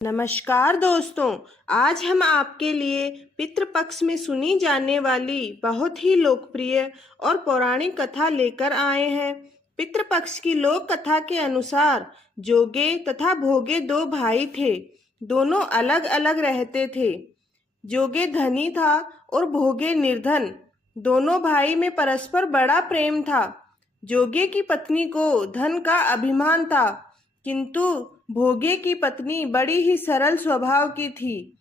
नमस्कार दोस्तों, आज हम आपके लिए पितृपक्ष में सुनी जाने वाली बहुत ही लोकप्रिय और पौराणिक कथा लेकर आए हैं। पितृपक्ष की लोक कथा के अनुसार जोगे तथा भोगे दो भाई थे। दोनों अलग अलग रहते थे। जोगे धनी था और भोगे निर्धन। दोनों भाई में परस्पर बड़ा प्रेम था। जोगे की पत्नी को धन का अभिमान था, किंतु भोगे की पत्नी बड़ी ही सरल स्वभाव की थी।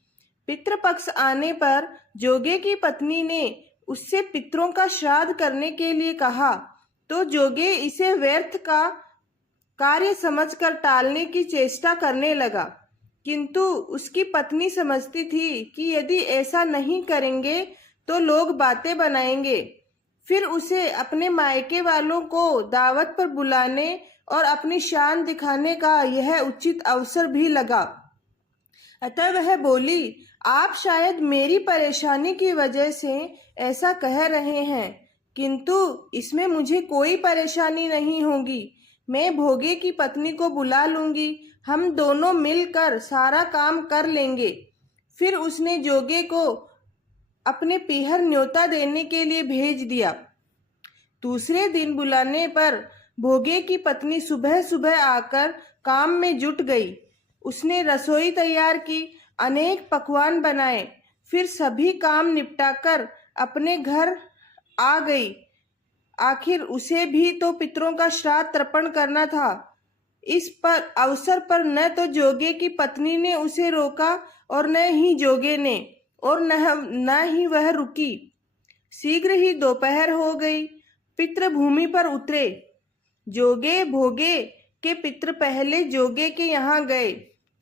पितृपक्ष आने पर जोगे की पत्नी ने उससे पितरों का श्राद्ध करने के लिए कहा, तो जोगे इसे व्यर्थ का कार्य समझकर टालने की चेष्टा करने लगा। किंतु उसकी पत्नी समझती थी कि यदि ऐसा नहीं करेंगे तो लोग बातें बनाएंगे। फिर उसे अपने मायके वालों को दावत पर बुलाने और अपनी शान दिखाने का यह उचित अवसर भी लगा। अतः वह बोली, आप शायद मेरी परेशानी की वजह से ऐसा कह रहे हैं, किंतु इसमें मुझे कोई परेशानी नहीं होगी। मैं भोगे की पत्नी को बुला लूंगी, हम दोनों मिलकर सारा काम कर लेंगे। फिर उसने जोगे को अपने पीहर न्योता देने के लिए भेज दिया। दूसरे दिन बुलाने पर भोगे की पत्नी सुबह सुबह आकर काम में जुट गई। उसने रसोई तैयार की, अनेक पकवान बनाए, फिर सभी काम निपटाकर अपने घर आ गई। आखिर उसे भी तो पितरों का श्राद्ध तर्पण करना था। इस पर अवसर पर न तो जोगे की पत्नी ने उसे रोका और न ही जोगे ने, और न ही वह रुकी। शीघ्र ही दोपहर हो गई। पितृ भूमि पर उतरे। जोगे भोगे के पितृ पहले जोगे के यहाँ गए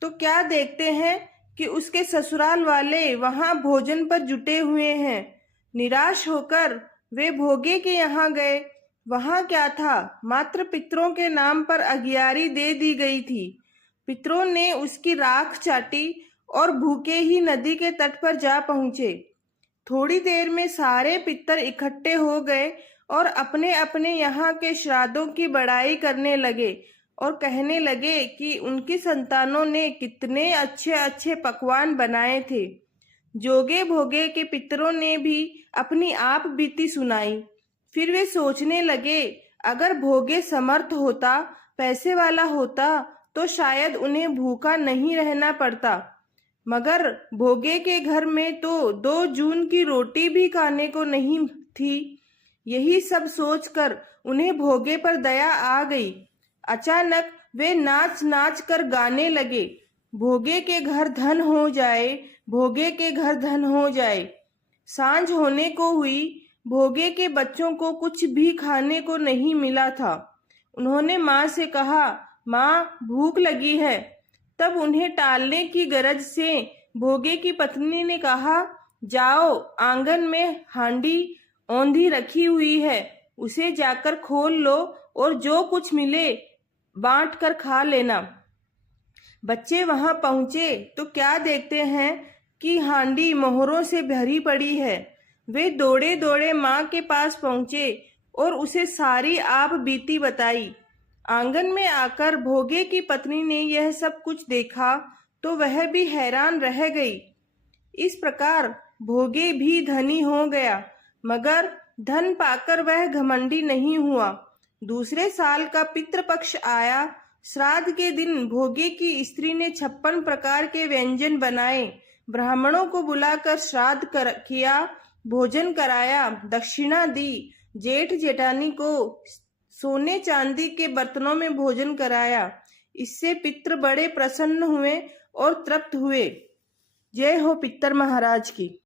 तो क्या देखते हैं कि उसके ससुराल वाले वहां भोजन पर जुटे हुए हैं। निराश होकर वे भोगे के यहाँ गए। वहां क्या था, मात्र पितरों के नाम पर अगियारी दे दी गई थी। पितरों ने उसकी राख चाटी और भूखे ही नदी के तट पर जा पहुंचे। थोड़ी देर में सारे पितर इकट्ठे हो गए और अपने अपने यहाँ के श्राद्धों की बड़ाई करने लगे और कहने लगे कि उनकी संतानों ने कितने अच्छे अच्छे पकवान बनाए थे। जोगे भोगे के पितरों ने भी अपनी आप बीती सुनाई। फिर वे सोचने लगे, अगर भोगे समर्थ होता, पैसे वाला होता, तो शायद उन्हें भूखा नहीं रहना पड़ता। मगर भोगे के घर में तो 2 जून की रोटी भी खाने को नहीं थी। यही सब सोचकर उन्हें भोगे पर दया आ गई। अचानक वे नाच नाच कर गाने लगे, भोगे के घर धन हो जाए, भोगे के घर धन हो जाए। सांझ होने को हुई। भोगे के बच्चों को कुछ भी खाने को नहीं मिला था। उन्होंने माँ से कहा, माँ भूख लगी है। तब उन्हें टालने की गरज से भोगे की पत्नी ने कहा, जाओ, आंगन में हांडी औंधी रखी हुई है, उसे जाकर खोल लो और जो कुछ मिले बांट कर खा लेना। बच्चे वहां पहुंचे तो क्या देखते हैं कि हांडी मोहरों से भरी पड़ी है। वे दौड़े दौड़े माँ के पास पहुंचे और उसे सारी आप बीती बताई। आंगन में आकर भोगे की पत्नी ने यह सब कुछ देखा तो वह भी हैरान रह गई। इस प्रकार भोगे भी धनी हो गया, मगर धन पाकर वह घमंडी नहीं हुआ। दूसरे साल का पितृपक्ष आया। श्राद्ध के दिन भोगे की स्त्री ने 56 प्रकार के व्यंजन बनाए। ब्राह्मणों को बुलाकर श्राद्ध किया, भोजन कराया, दक्षिणा दी। जेठ जेठानी को सोने चांदी के बर्तनों में भोजन कराया। इससे पितृ बड़े प्रसन्न हुए और तृप्त हुए। जय हो पितर महाराज की।